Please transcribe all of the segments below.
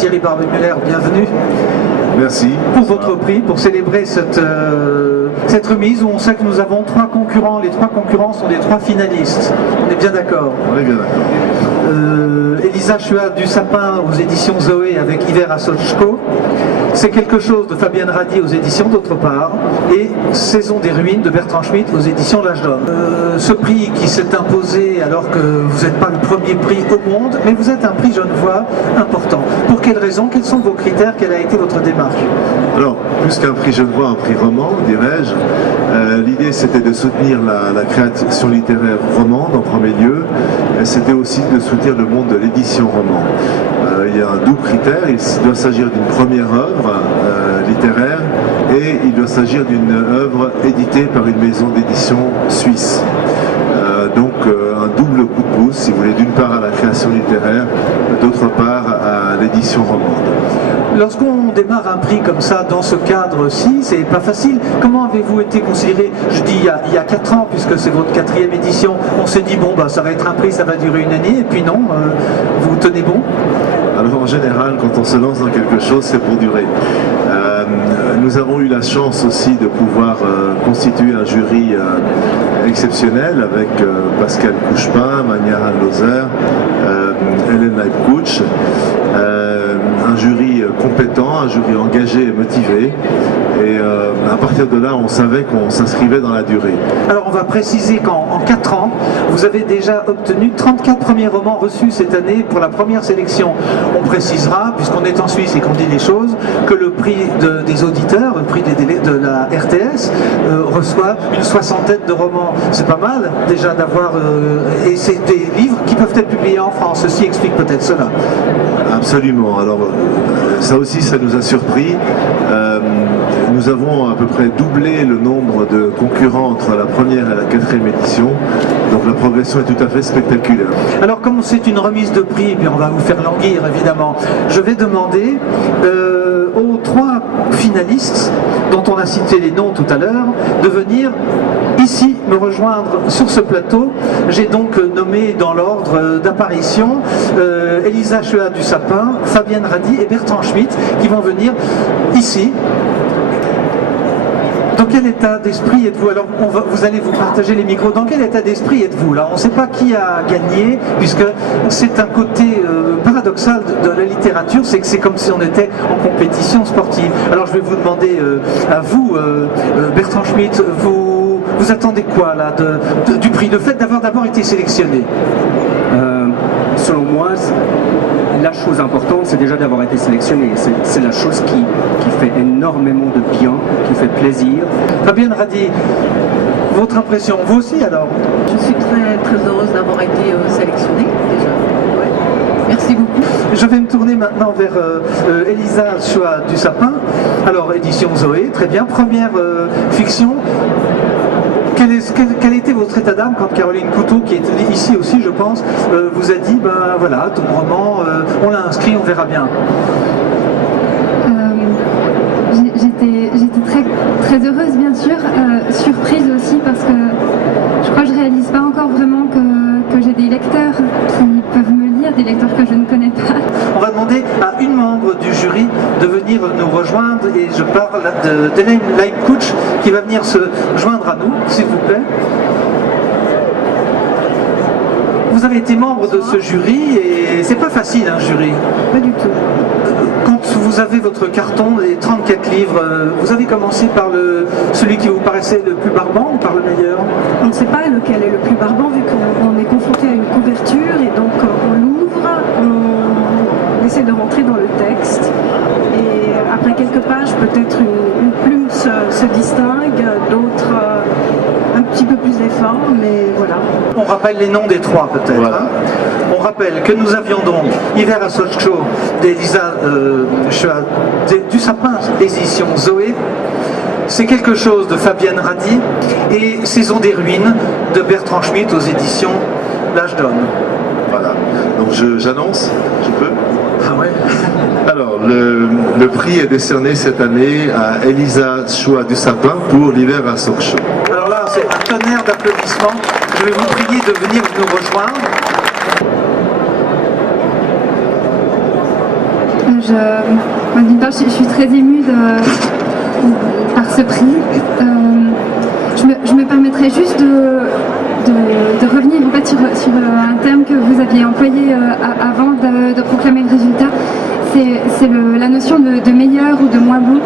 Thierry Barbe-Muller, bienvenue. Merci. Pour votre prix, pour célébrer cette remise où on sait que nous avons 3 concurrents. Les 3 concurrents sont les 3 finalistes. On est bien d'accord? On est bien d'accord. Elisa Chua du Sapin aux éditions Zoé avec Hiver à Sochco. C'est quelque chose de Fabienne Radi aux éditions d'autre part, et Saison des ruines de Bertrand Schmitt aux éditions L'Âge d'Homme. Ce prix qui s'est imposé alors que vous n'êtes pas le premier prix au monde, mais vous êtes un prix Genevois important. Pour quelles raisons? Quels sont vos critères? Quelle a été votre démarche? Alors, plus qu'un prix Genevois, un prix roman, dirais-je. L'idée c'était de soutenir la création littéraire romande en premier lieu, et c'était aussi de soutenir le monde de l'édition roman. Il y a un double critère, il doit s'agir d'une première œuvre littéraire et il doit s'agir d'une œuvre éditée par une maison d'édition suisse. Donc un double coup de pouce, si vous voulez, d'une part à la création littéraire, d'autre part à l'édition romande. Lorsqu'on démarre un prix comme ça, dans ce cadre-ci, c'est pas facile. Comment avez-vous été considéré? Je dis il y a 4 ans, puisque c'est votre 4e édition, on s'est dit, bon, bah, ça va être un prix, ça va durer une année, et puis non, vous tenez bon? Alors en général, quand on se lance dans quelque chose, c'est pour durer. Nous avons eu la chance aussi de pouvoir constituer un jury exceptionnel avec Pascal Couchepin, Mania Hanloser, Hélène Leibkutsch. Un jury compétent, un jury engagé et motivé. Et à partir de là, on savait qu'on s'inscrivait dans la durée. Alors on va préciser qu'en 4 ans, vous avez déjà obtenu 34 premiers romans reçus cette année pour la première sélection. On précisera, puisqu'on est en Suisse et qu'on dit les choses, que le prix des auditeurs, le prix de la RTS, reçoit une 60aine de romans. C'est pas mal déjà d'avoir... et c'est des livres qui peuvent être publiés en France. Ceci explique peut-être cela. Absolument. Alors ça aussi, ça nous a surpris. Nous avons à peu près doublé le nombre de concurrents entre la première et la 4e édition. Donc la progression est tout à fait spectaculaire. Alors comme c'est une remise de prix, puis on va vous faire languir évidemment, je vais demander aux 3 finalistes, dont on a cité les noms tout à l'heure, de venir ici me rejoindre sur ce plateau. J'ai donc nommé dans l'ordre d'apparition Elisa Chua du Sapin, Fabienne Radi et Bertrand Schmitt qui vont venir ici. Dans quel état d'esprit êtes-vous? Alors vous allez vous partager les micros. Dans quel état d'esprit êtes-vous là? On ne sait pas qui a gagné, puisque c'est un côté paradoxal de la littérature, c'est que c'est comme si on était en compétition sportive. Alors je vais vous demander à vous, Bertrand Schmitt, vous attendez quoi là du prix? Le fait d'avoir d'abord été sélectionné? Selon moi, la chose importante, c'est déjà d'avoir été sélectionné. C'est la chose qui fait énormément de bien, qui fait plaisir. Fabienne Radi, votre impression? Vous aussi alors? Je suis très, très heureuse d'avoir été sélectionnée déjà. Ouais. Merci beaucoup. Je vais me tourner maintenant vers Elisa Chua du Sapin. Alors, édition Zoé, très bien. Première fiction. Quel était votre état d'âme quand Caroline Couteau, qui est ici aussi, je pense, vous a dit, ben voilà, ton roman, on l'a inscrit, on verra bien? J'étais très heureuse, bien sûr, surprise aussi, parce que je crois que je réalise pas encore vraiment que j'ai des lecteurs qui peuvent me lire, des lecteurs que je ne connais pas. On va demander à une membre du jury de venir nous rejoindre, et je parle d'Hélène Leibkutsch qui va venir se joindre à nous, s'il vous plaît. Vous avez été membre de ce jury et c'est pas facile un jury. Pas du tout. Quand vous avez votre carton, les 34 livres, vous avez commencé par celui qui vous paraissait le plus barbant ou par le meilleur? On ne sait pas lequel est le plus barbant vu qu'on est confronté à une couverture et donc on l'ouvre, on essaie de rentrer dans le texte et après quelques pages peut-être une plume se distingue, d'autres un petit peu plus d'effort, mais voilà. On rappelle les noms des 3 peut-être. Voilà. Hein. On rappelle que nous avions donc Hiver à Sochco d'Elisa Chua du Sapin, édition Zoé. C'est quelque chose de Fabienne Radi et Saison des ruines de Bertrand Schmitt aux éditions L'Âge d'Homme. Voilà. Donc j'annonce, je peux? Ah ouais. Alors, le prix est décerné cette année à Elisa Chua du Sapin pour l'Hiver à Sochco. Alors là, c'est un tonnerre d'applaudissements. Je vais vous prier de venir nous rejoindre. D'une part, je suis très émue par ce prix. Je me permettrais juste de revenir en fait, sur un terme que vous aviez employé avant de proclamer le résultat. C'est la notion de meilleur ou de moins bon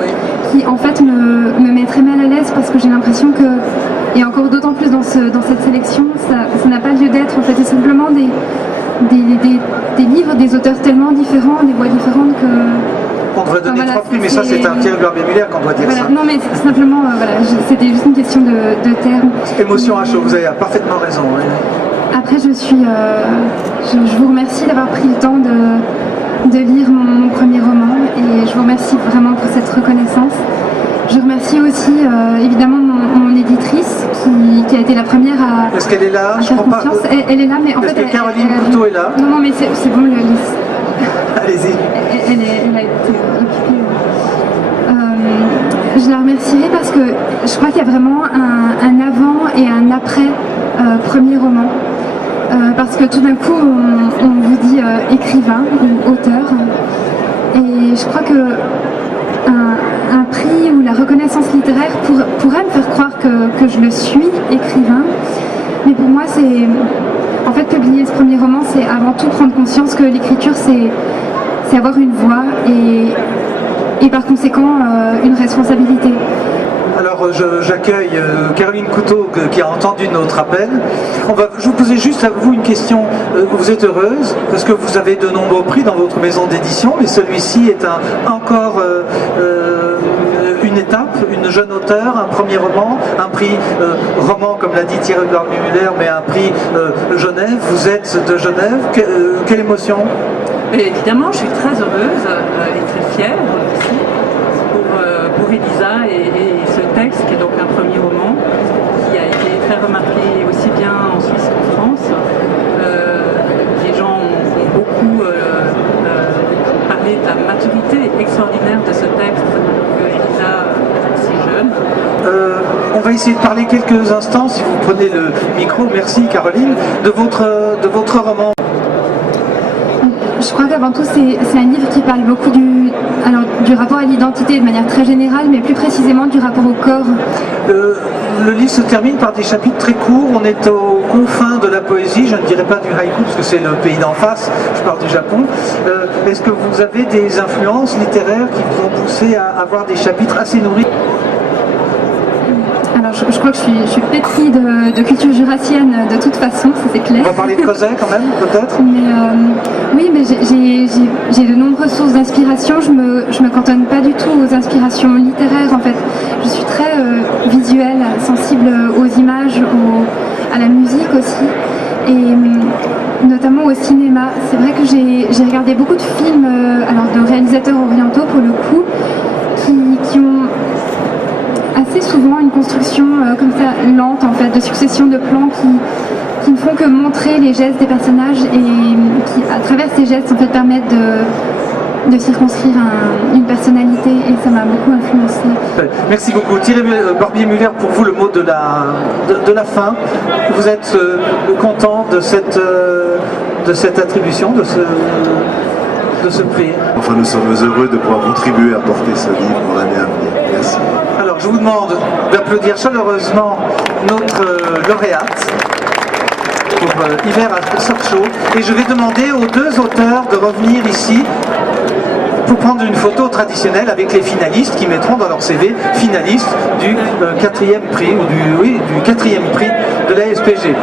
qui en fait me met très mal à l'aise parce que j'ai l'impression que, et encore d'autant plus dans cette sélection, ça n'a pas lieu d'être. En fait, c'est simplement des livres, des auteurs tellement différents, des voix différentes que... On devrait donner 3 prix, mais ça c'est un Thierry Barbier-Muller qu'on doit dire voilà, ça. non mais simplement, c'était juste une question de terme. Émotion à chaud, vous avez parfaitement raison. Oui. Après, je vous remercie d'avoir pris le temps de lire mon premier roman et je vous remercie vraiment pour cette reconnaissance. Je remercie aussi évidemment mon éditrice qui a été la première à... Est-ce qu'elle est là? Je crois pas. Elle est là, mais en fait... Est-ce que Caroline Couteau est là? Non, mais c'est bon, Allez-y. Elle a été occupée. Je la remercierai parce que je crois qu'il y a vraiment un avant et un après premier roman. Parce que tout d'un coup, on vous dit écrivain ou auteur. Et je crois que un prix ou la reconnaissance littéraire pourrait me faire croire que je le suis, écrivain. Mais pour moi, c'est... En fait, publier ce premier roman, c'est avant tout prendre conscience que l'écriture, c'est avoir une voix et par conséquent une responsabilité. Alors j'accueille Caroline Couteau qui a entendu notre appel. Je vous posais juste à vous une question. Vous êtes heureuse parce que vous avez de nombreux prix dans votre maison d'édition, mais celui-ci est encore une étape, une jeune auteure, un premier roman, un prix roman comme l'a dit Thierry Barbier-Muller, mais un prix Genève. Vous êtes de Genève. Quelle émotion? Et évidemment, je suis très heureuse et très fière aussi pour Elisa et ce texte qui est donc un premier roman qui a été très remarqué aussi bien en Suisse qu'en France. Les gens ont beaucoup parlé de la maturité extraordinaire de ce texte alors que Elisa est si jeune. On va essayer de parler quelques instants, si vous prenez le micro, merci Caroline, de votre roman. Je crois qu'avant tout, c'est un livre qui parle beaucoup du rapport à l'identité de manière très générale, mais plus précisément du rapport au corps. Le livre se termine par des chapitres très courts. On est aux confins de la poésie. Je ne dirais pas du haïku parce que c'est le pays d'en face. Je parle du Japon. Est-ce que vous avez des influences littéraires qui vous ont poussé à avoir des chapitres assez nourris? Alors, je crois que je suis pétrie de culture jurassienne de toute façon, ça c'est clair. On va parler de Cosset quand même, peut-être. Oui, mais j'ai de nombreuses sources d'inspiration. Je me cantonne pas du tout aux inspirations littéraires en fait. Je suis très visuelle, sensible aux images, à la musique aussi, et notamment au cinéma. C'est vrai que j'ai regardé beaucoup de films, de réalisateurs orientaux pour le coup, qui ont assez souvent une construction comme ça lente en fait, de succession de plans qui ne font que montrer les gestes des personnages et qui à travers ces gestes en fait permettent de circonscrire une personnalité et ça m'a beaucoup influencé. Merci beaucoup. Thierry Barbier-Muller, pour vous le mot de la fin. Vous êtes content de cette attribution, de ce prix? Enfin, nous sommes heureux de pouvoir contribuer à porter ce livre pour l'année à venir. Merci. Alors, je vous demande d'applaudir chaleureusement notre lauréate pour Hiver à Sochaux. Et je vais demander aux deux auteurs de revenir ici pour prendre une photo traditionnelle avec les finalistes qui mettront dans leur CV finaliste du 4e prix, ou du 4e prix de la SPG.